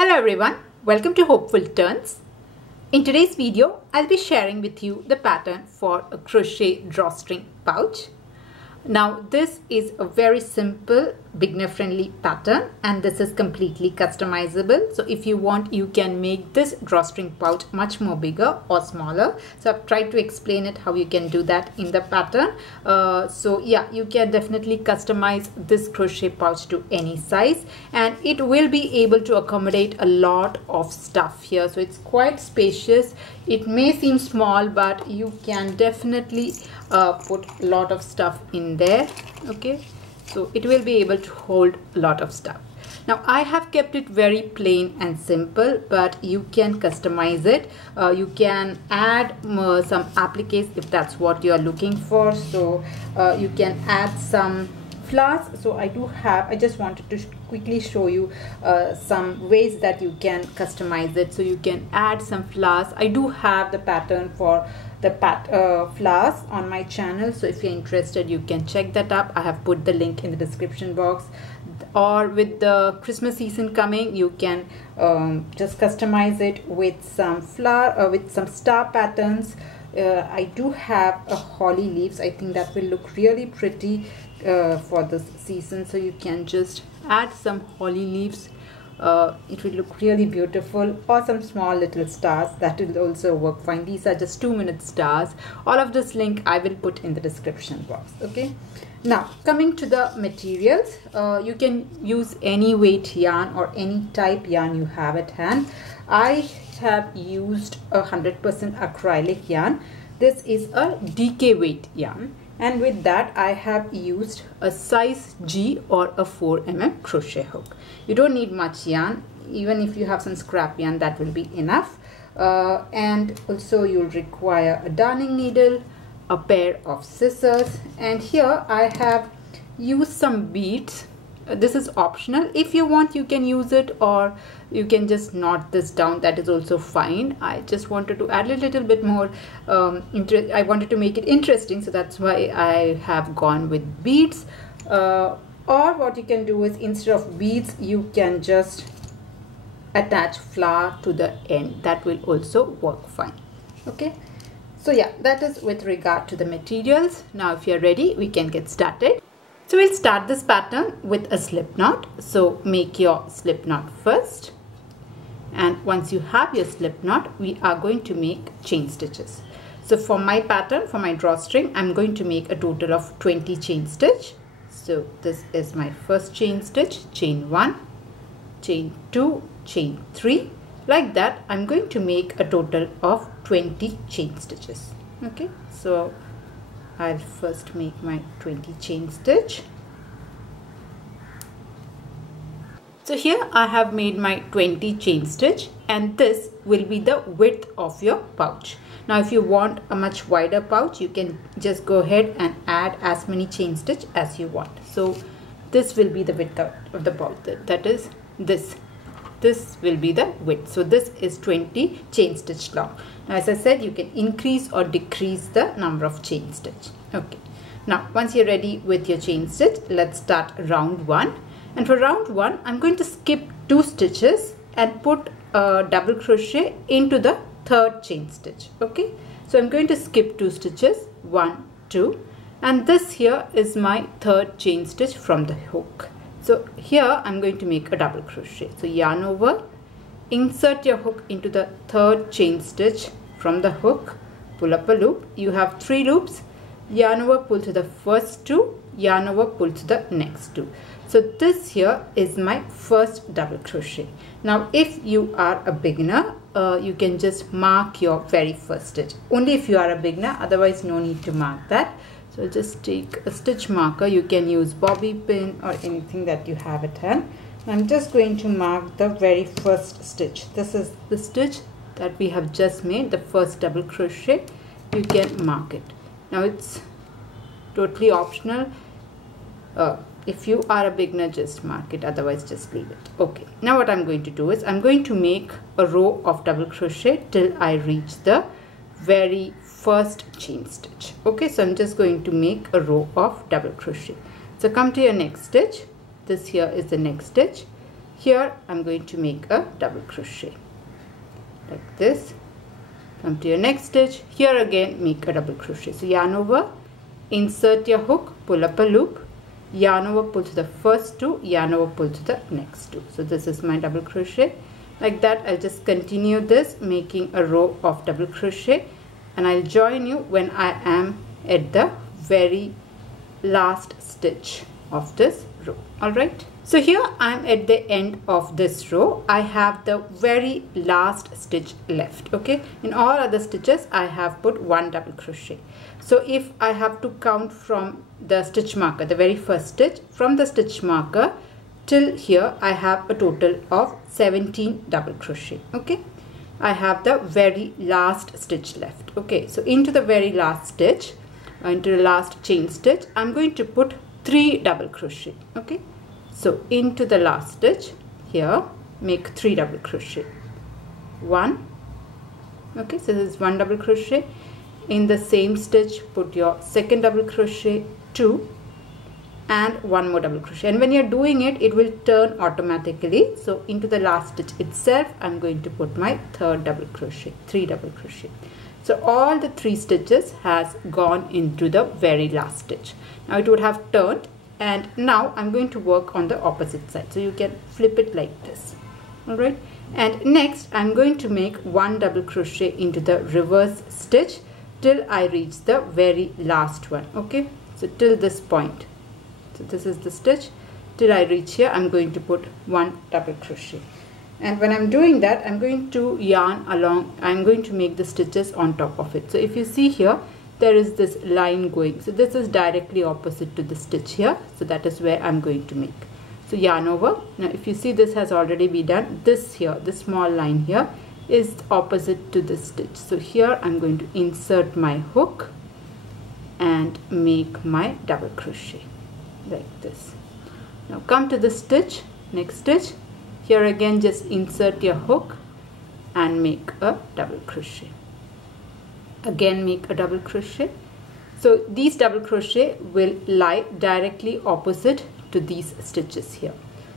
Hello everyone, welcome to Hopeful Turns. In today's video, I'll be sharing with you the pattern for a crochet drawstring pouch. Now this is a very simple beginner friendly pattern and this is completely customizable. So if you want, you can make this drawstring pouch much more bigger or smaller. So I've tried to explain it how you can do that in the pattern. So yeah, you can definitely customize this crochet pouch to any size and it will be able to accommodate a lot of stuff here. So it's quite spacious. It may seem small, but you can definitely put a lot of stuff in there. Okay, so it will be able to hold a lot of stuff. Now I have kept it very plain and simple, but you can customize it. You can add some appliques if that's what you are looking for. So you can add some flowers. So I just wanted to quickly show you some ways that you can customize it. So you can add some flowers. I do have the pattern for the flowers on my channel, so if you're interested you can check that up. I have put the link in the description box. Or with the Christmas season coming, you can just customize it with some flower with some star patterns. I do have a holly leaves. I think that will look really pretty for this season, so you can just add some holly leaves. It will look really beautiful, or some small little stars. That will also work fine. These are just 2-minute stars. All of this link I will put in the description box. Okay, now coming to the materials, you can use any weight yarn or any type yarn you have at hand. I have used 100% acrylic yarn. This is a DK weight yarn, and with that I have used a size G or a 4mm crochet hook. You don't need much yarn. Even if you have some scrap yarn, that will be enough. And also you'll require a darning needle, a pair of scissors, and here I have used some beads. This is optional. If you want, you can use it, or you can just knot this down. That is also fine. I just wanted to add a little bit more I wanted to make it interesting, so that's why I have gone with beads. Or what you can do is, instead of beads, you can just attach flower to the end. That will also work fine. Okay, so yeah, that is with regard to the materials. Now if you're ready, we can get started. So we'll start this pattern with a slip knot. So make your slip knot first, and once you have your slip knot, we are going to make chain stitches. So for my pattern, for my drawstring, I'm going to make a total of 20 chain stitch. So this is my first chain stitch, chain 1, chain 2, chain 3. Like that, I'm going to make a total of 20 chain stitches. Okay, so I'll first make my 20 chain stitch. So here I have made my 20 chain stitch, and this will be the width of your pouch. Now if you want a much wider pouch, you can just go ahead and add as many chain stitch as you want. So this will be the width of the pouch, that is this will be the width. So this is 20 chain stitch long. Now as I said, you can increase or decrease the number of chain stitch. Okay, now once you're ready with your chain stitch, let's start round 1. And for round 1, I'm going to skip 2 stitches and put a double crochet into the 3rd chain stitch. Okay, so I'm going to skip 2 stitches, 1, 2, and this here is my 3rd chain stitch from the hook. So here I'm going to make a double crochet. So yarn over, insert your hook into the 3rd chain stitch from the hook, pull up a loop. You have 3 loops. Yarn over, pull to the first 2, yarn over, pull to the next 2. So this here is my first double crochet. Now if you are a beginner, you can just mark your very first stitch. Only if you are a beginner, otherwise no need to mark that. So just take a stitch marker. You can use bobby pin or anything that you have at hand. I'm just going to mark the very first stitch. This is the stitch that we have just made, the first double crochet. You can mark it. Now it's totally optional. If you are a beginner, just mark it, otherwise just leave it. Okay, now what I'm going to do is I'm going to make a row of double crochet till I reach the very first chain stitch. Okay, so I'm just going to make a row of double crochet. So come to your next stitch. This here is the next stitch. Here I'm going to make a double crochet like this. Come to your next stitch. Here again make a double crochet. So yarn over, insert your hook, pull up a loop, yarn over, pull to the first two, yarn over, pull to the next two. So this is my double crochet. Like that, I'll just continue this, making a row of double crochet, and I'll join you when I am at the very last stitch of this row. Alright, so here I'm at the end of this row. I have the very last stitch left. Okay, in all other stitches I have put one double crochet. So if I have to count from the stitch marker, the very first stitch, from the stitch marker till here, I have a total of 17 double crochet. Okay, I have the very last stitch left. Okay, so into the very last stitch, into the last chain stitch, I'm going to put 3 double crochet. Okay, so into the last stitch here, make 3 double crochet. 1. Okay, so this is 1 double crochet. In the same stitch, put your second double crochet, 2, and 1 more double crochet. And when you're doing it, it will turn automatically. So into the last stitch itself, I'm going to put my third double crochet, 3 double crochet. So all the 3 stitches has gone into the very last stitch. Now it would have turned, and now I'm going to work on the opposite side. So you can flip it like this. Alright, and next I'm going to make 1 double crochet into the reverse stitch till I reach the very last one. Okay, so till this point. So this is the stitch. Till I reach here, I'm going to put 1 double crochet. And when I'm doing that, I'm going to yarn along, I'm going to make the stitches on top of it. So if you see here, there is this line going. So this is directly opposite to the stitch here. So that is where I'm going to make. So yarn over. Now if you see, this has already been done. This here, this small line here is opposite to the stitch. So here I'm going to insert my hook and make my double crochet like this. Now come to the stitch, next stitch. Here again just insert your hook and make a double crochet. Again make a double crochet. So these double crochet will lie directly opposite to these stitches here.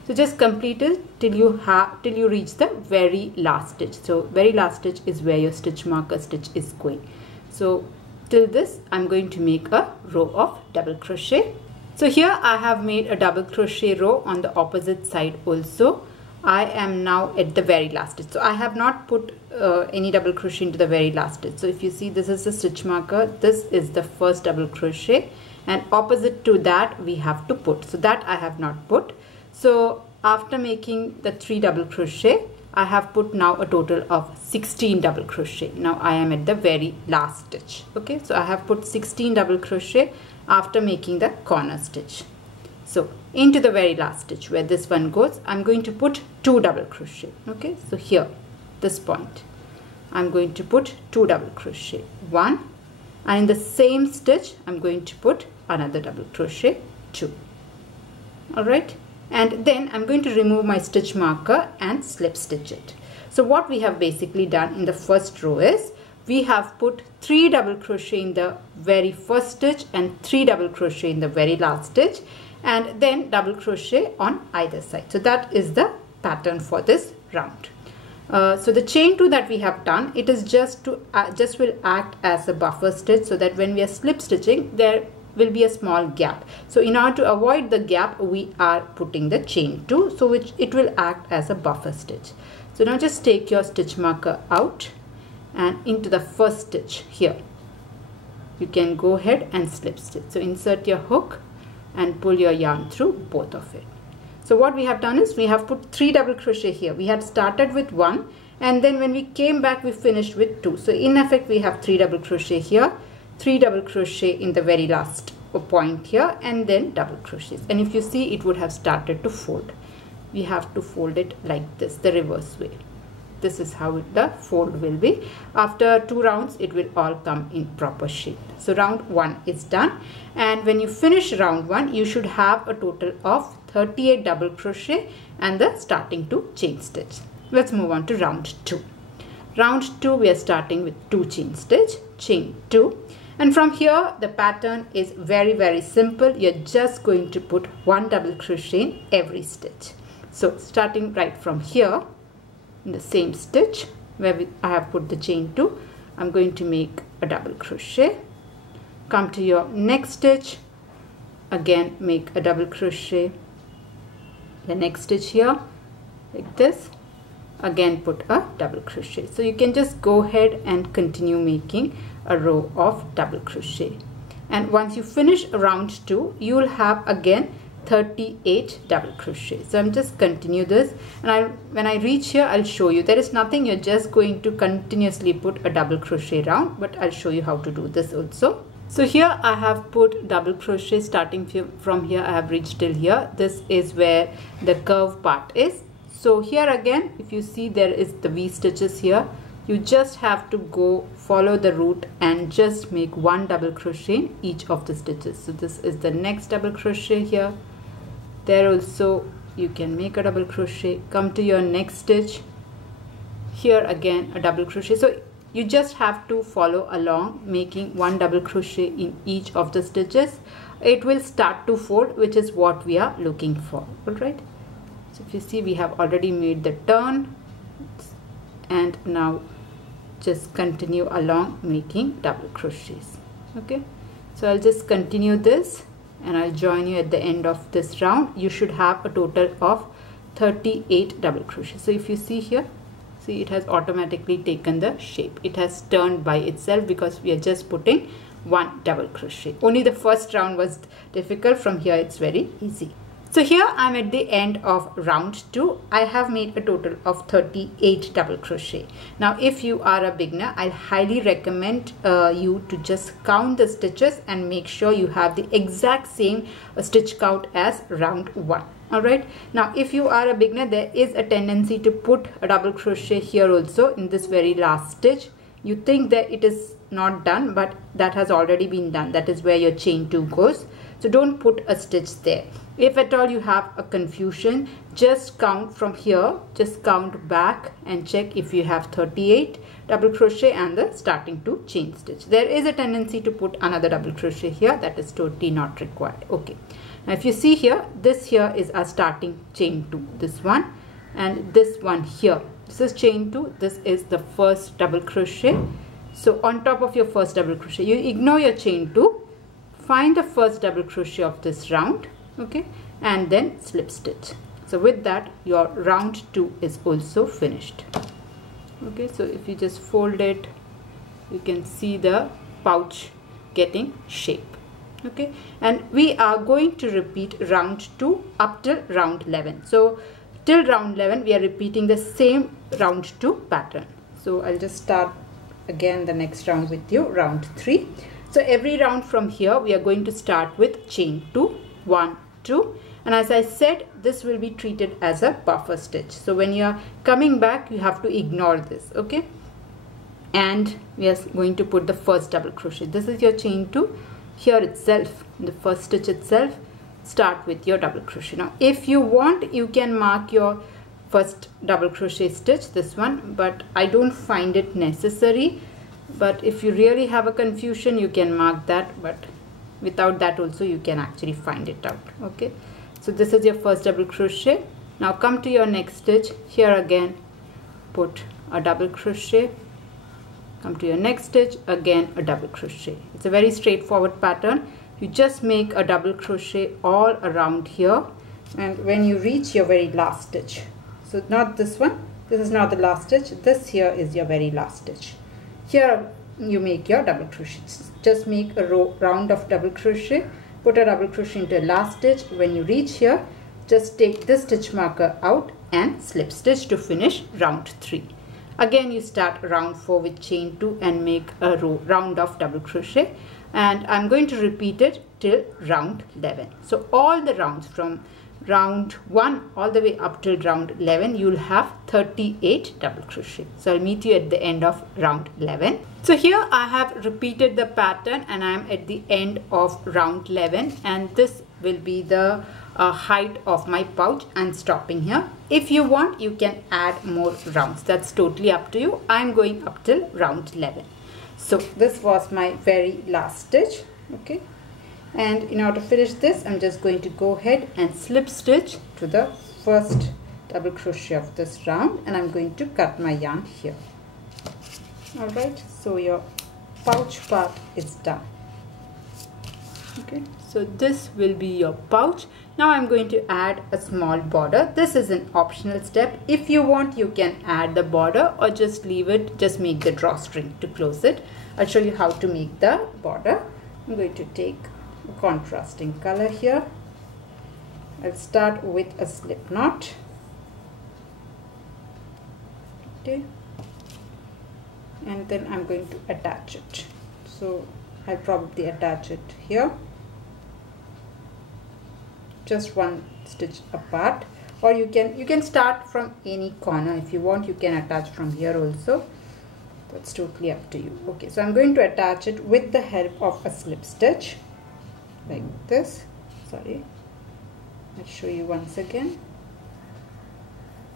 So just complete it till you reach the very last stitch. So very last stitch is where your stitch marker stitch is going. So till this I'm going to make a row of double crochet. So here I have made a double crochet row on the opposite side also. I am now at the very last stitch. So I have not put any double crochet into the very last stitch. So if you see, this is the stitch marker, this is the first double crochet, and opposite to that we have to put. So that I have not put. So after making the 3 double crochet, I have put now a total of 16 double crochet. Now I am at the very last stitch. Okay, so I have put 16 double crochet after making the corner stitch. So into the very last stitch where this one goes, I'm going to put 2 double crochet. Okay, so here, this point, I'm going to put 2 double crochet, 1, and in the same stitch I'm going to put another double crochet, 2. Alright, and then I'm going to remove my stitch marker and slip stitch it. So what we have basically done in the first row is we have put 3 double crochet in the very first stitch and 3 double crochet in the very last stitch, and then double crochet on either side. So that is the pattern for this round. So the chain 2 that we have done, it is just will act as a buffer stitch, so that when we are slip stitching, there will be a small gap. So in order to avoid the gap, we are putting the chain 2, so which it will act as a buffer stitch. So now just take your stitch marker out and into the first stitch here. You can go ahead and slip stitch. So insert your hook and pull your yarn through both of it. So what we have done is we have put 3 double crochet here. We had started with 1, and then when we came back we finished with 2. So in effect we have 3 double crochet here, 3 double crochet in the very last point here, and then double crochets. And if you see, it would have started to fold. We have to fold it like this, the reverse way. This is how the fold will be. After 2 rounds, it will all come in proper shape. So round 1 is done, and when you finish round 1, you should have a total of 38 double crochet and the starting to chain stitch. Let's move on to round 2. Round 2, we are starting with 2 chain stitch, chain 2, and from here the pattern is very simple. You're just going to put 1 double crochet in every stitch. So starting right from here in the same stitch where I have put the chain 2, I'm going to make a double crochet. Come to your next stitch, again make a double crochet, the next stitch here like this, again put a double crochet. So you can just go ahead and continue making a row of double crochet, and once you finish round 2 you will have again 38 double crochet. So I'm just continue this, and when I reach here I'll show you. There is nothing, you're just going to continuously put a double crochet round, but I'll show you how to do this also. So here I have put double crochet starting from here. I have reached till here. This is where the curve part is. So here again, if you see, there is the V stitches here. You just have to go follow the route and just make 1 double crochet in each of the stitches. So this is the next double crochet here. There also you can make a double crochet. Come to your next stitch. Here again a double crochet. So you just have to follow along, making 1 double crochet in each of the stitches. It will start to fold, which is what we are looking for. All right. So if you see, we have already made the turn, and now just continue along making double crochets. Okay. So I'll just continue this, and I'll join you at the end of this round. You should have a total of 38 double crochets. So if you see here, see, it has automatically taken the shape. It has turned by itself because we are just putting 1 double crochet. Only the first round was difficult. From here it's very easy. So here I'm at the end of round 2. I have made a total of 38 double crochet. Now if you are a beginner, I highly recommend you to just count the stitches and make sure you have the exact same stitch count as round 1. Alright, now if you are a beginner, there is a tendency to put a double crochet here also in this very last stitch. You think that it is not done, but that has already been done. That is where your chain 2 goes. So don't put a stitch there. If at all you have a confusion, just count from here, just count back and check if you have 38 double crochet and the starting to chain stitch. There is a tendency to put another double crochet here. That is totally not required. Okay. Now if you see here, this here is our starting chain 2, this one, and this one here. This is chain 2, this is the first double crochet. So on top of your first double crochet, you ignore your chain 2, find the first double crochet of this round, okay, and then slip stitch. So with that, your round 2 is also finished. Okay, so if you just fold it, you can see the pouch getting shape. Okay, and we are going to repeat round 2 up till round 11. So till round 11 we are repeating the same round 2 pattern. So I'll just start again the next round with you, round 3. So every round from here we are going to start with chain 2, 1, 2, and as I said, this will be treated as a buffer stitch. So when you are coming back, you have to ignore this. Okay, and we are going to put the first double crochet. This is your chain 2. Here itself, in the first stitch itself, start with your double crochet. Now if you want, you can mark your first double crochet stitch, this one, but I don't find it necessary. But if you really have a confusion, you can mark that, but without that also you can actually find it out. Okay, so this is your first double crochet. Now come to your next stitch. Here again put a double crochet. Come to your next stitch, again a double crochet. It's a very straightforward pattern. You just make a double crochet all around here, and when you reach your very last stitch, so not this one, this is not the last stitch, this here is your very last stitch. Here you make your double crochets. Just make a round of double crochet, put a double crochet into a last stitch. When you reach here, just take this stitch marker out and slip stitch to finish round 3. Again you start round 4 with chain 2 and make a round of double crochet, and I'm going to repeat it till round 11. So all the rounds from round 1 all the way up till round 11, you'll have 38 double crochet. So I'll meet you at the end of round 11. So here I have repeated the pattern and I'm at the end of round 11, and this will be the height of my pouch. I'm stopping here. If you want, you can add more rounds. That's totally up to you. I'm going up till round 11. So this was my very last stitch. Okay, and in order to finish this, I'm just going to go ahead and slip stitch to the first double crochet of this round, and I'm going to cut my yarn here. Alright, so your pouch part is done. Okay, so this will be your pouch. Now I'm going to add a small border. This is an optional step. If you want, you can add the border or just leave it, just make the drawstring to close it. I'll show you how to make the border. I'm going to take a contrasting color here. I'll start with a slip knot. Okay, and then I'm going to attach it. So I'll probably attach it here, just one stitch apart, or you can start from any corner. If you want, you can attach from here also. That's totally up to you. Okay, so I'm going to attach it with the help of a slip stitch like this. Sorry, I'll show you once again.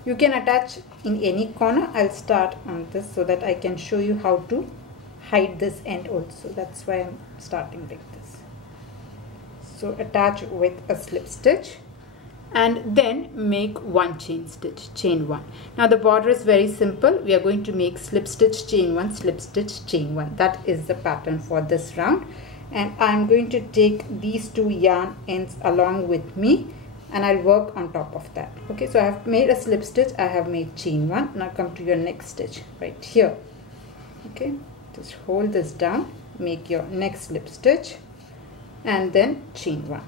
You can attach in any corner. I'll start on this so that I can show you how to hide this end also. That's why I'm starting like this. So attach with a slip stitch and then make one chain stitch, chain one. Now the border is very simple. We are going to make slip stitch, chain one, slip stitch, chain one. That is the pattern for this round, and I'm going to take these two yarn ends along with me and I'll work on top of that. Okay, so I have made a slip stitch, I have made chain one. Now come to your next stitch right here. Okay, just hold this down, make your next slip stitch and then chain one.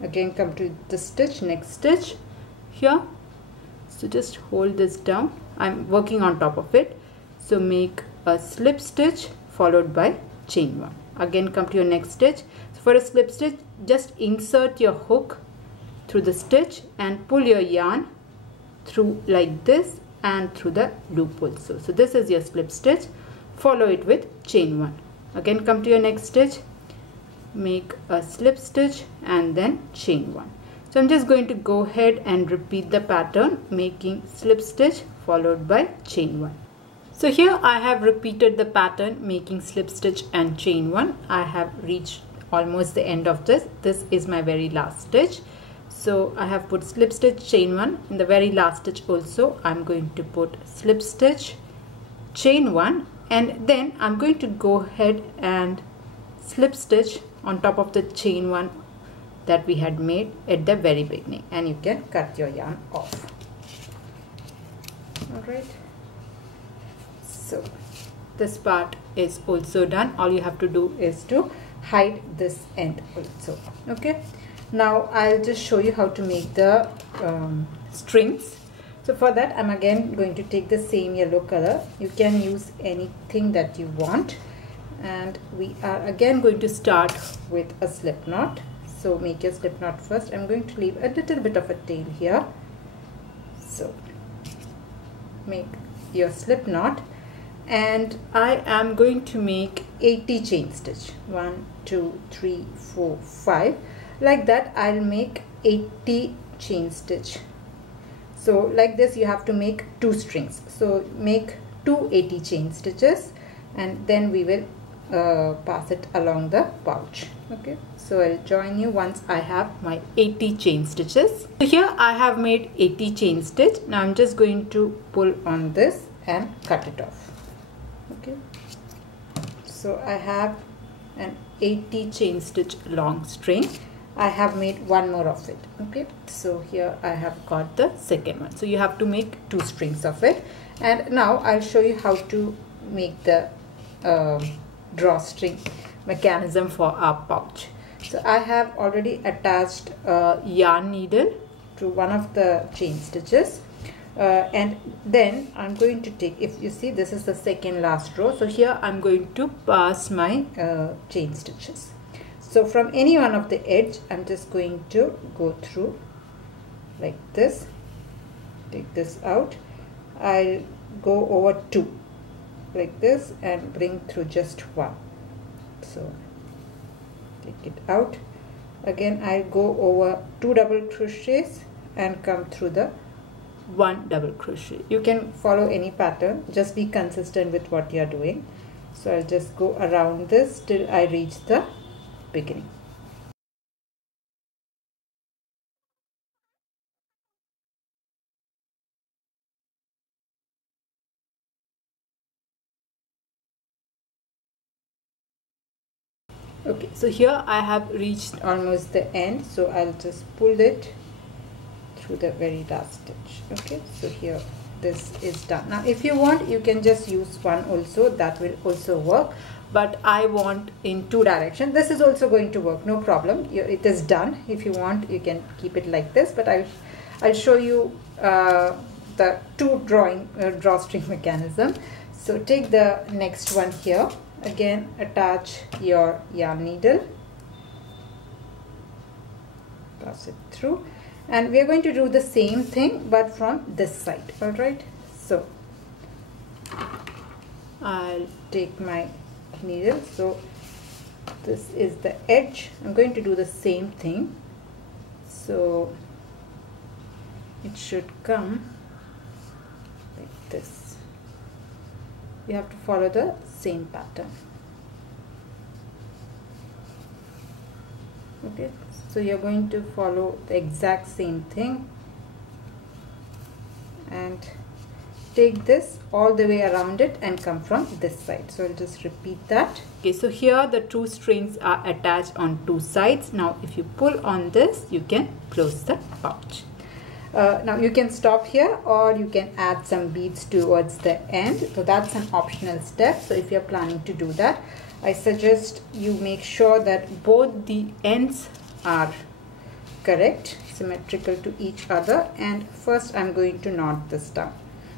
Again come to the stitch, next stitch here. So just hold this down, I'm working on top of it. So make a slip stitch followed by chain one. Again come to your next stitch. So for a slip stitch, just insert your hook through the stitch and pull your yarn through like this and through the loop also. So this is your slip stitch. Follow it with chain one. Again come to your next stitch, make a slip stitch and then chain one. So I'm just going to go ahead and repeat the pattern, making slip stitch followed by chain one. So here I have repeated the pattern, making slip stitch and chain one. I have reached almost the end of this. This is my very last stitch. So I have put slip stitch, chain one. In the very last stitch also I'm going to put slip stitch, chain one, and then I'm going to go ahead and slip stitch on top of the chain one that we had made at the very beginning, and you can cut your yarn off. Alright, so this part is also done. All you have to do is to hide this end also. Okay, now I'll just show you how to make the strings. So for that I'm again going to take the same yellow color. You can use anything that you want, and we are again going to start with a slip knot. So make your slip knot first. I'm going to leave a little bit of a tail here. So make your slip knot, and I am going to make 80 chain stitch. 1 2 3 4 5, like that. I'll make 80 chain stitch. So like this you have to make 2 strings. So make 280 chain stitches, and then we will pass it along the pouch. Okay, so I'll join you once I have my 80 chain stitches. So here I have made 80 chain stitch. Now I'm just going to pull on this and cut it off. Okay, so I have an 80 chain stitch long string. I have made one more of it. Okay, so here I have got the second one. So you have to make 2 strings of it, and now I'll show you how to make the drawstring mechanism for our pouch. So I have already attached a yarn needle to one of the chain stitches, and then I'm going to take, if you see, this is the second last row. So here I'm going to pass my chain stitches. So from any one of the edge I'm just going to go through like this, take this out, I'll go over 2 like this and bring through just 1. So take it out. Again I'll go over 2 double crochets and come through the 1 double crochet. You can follow any pattern, just be consistent with what you are doing. So I'll just go around this till I reach the beginning. Okay, so here I have reached almost the end, so I'll just pull it through the very last stitch. Okay, so here this is done. Now if you want, you can just use one also, that will also work, but I want in two directions. This is also going to work, no problem. It is done. If you want, you can keep it like this, but I'll show you the two drawstring mechanism. So take the next one here. Again, attach your yarn needle, pass it through, and we are going to do the same thing but from this side. All right, so I'll take my needle, so this is the edge. I'm going to do the same thing, so it should come like this. You have to follow the same pattern. Okay, so you're going to follow the exact same thing and take this all the way around it and come from this side. So I'll just repeat that. Okay, so here the two strings are attached on two sides. Now if you pull on this, you can close the pouch. Now you can stop here, or you can add some beads towards the end, so that's an optional step. So if you're planning to do that, I suggest you make sure that both the ends are correct, symmetrical to each other. And first I'm going to knot this down.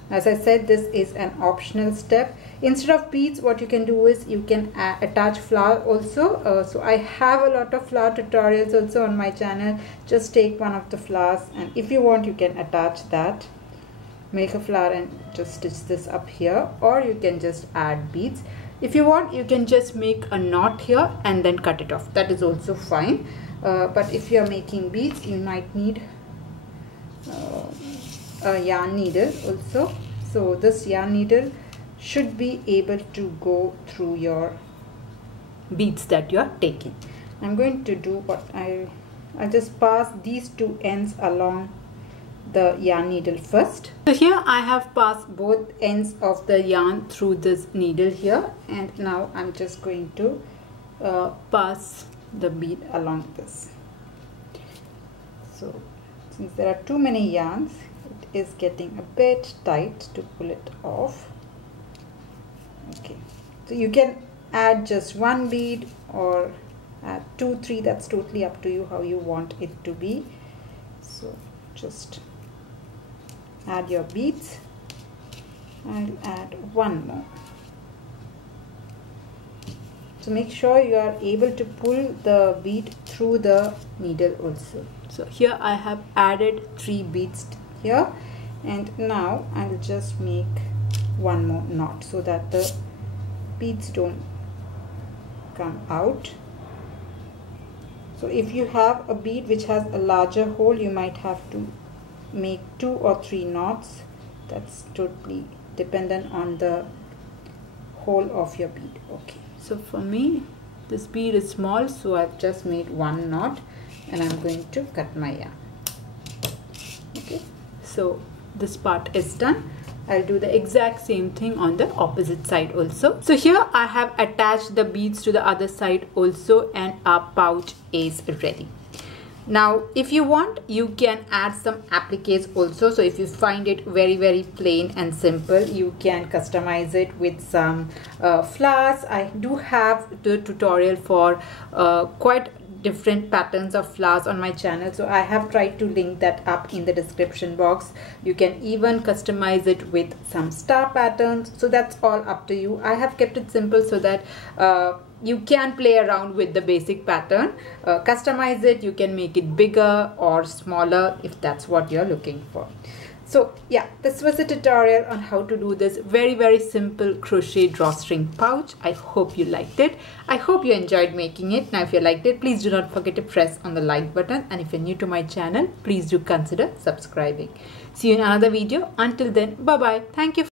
As I said, this is an optional step. Instead of beads, what you can do is you can attach flower also. So I have a lot of flower tutorials also on my channel. Just take one of the flowers, and if you want, you can attach that, make a flower and just stitch this up here, or you can just add beads. If you want, you can just make a knot here and then cut it off. That is also fine. But if you are making beads, you might need a yarn needle also. So this yarn needle should be able to go through your beads that you are taking. I'm going to do what I'll just pass these two ends along the yarn needle first. So here I have passed both ends of the yarn through this needle here, and now I'm just going to pass the bead along this. So since there are too many yarns, it is getting a bit tight to pull it off. Okay, so you can add just one bead or add 2, 3, that's totally up to you how you want it to be. So just add your beads. I'll add one more. So make sure you are able to pull the bead through the needle also. So here I have added 3 beads here, and now I'll just make one more knot so that the beads don't come out. So if you have a bead which has a larger hole, you might have to make 2 or 3 knots. That's totally dependent on the hole of your bead. Okay, so for me this bead is small, so I've just made one knot and I'm going to cut my yarn. Okay, so this part is done. I'll do the exact same thing on the opposite side also. So here I have attached the beads to the other side also, and our pouch is ready. Now if you want, you can add some appliques also. So if you find it very plain and simple, you can customize it with some flowers. I do have the tutorial for quite different patterns of flowers on my channel, so I have tried to link that up in the description box. You can even customize it with some star patterns, so that's all up to you. I have kept it simple so that you can play around with the basic pattern, customize it. You can make it bigger or smaller if that's what you're looking for. So yeah, this was a tutorial on how to do this very simple crochet drawstring pouch. I hope you liked it. I hope you enjoyed making it. Now if you liked it, please do not forget to press on the like button, and if you're new to my channel, please do consider subscribing. See you in another video. Until then, bye bye. Thank you for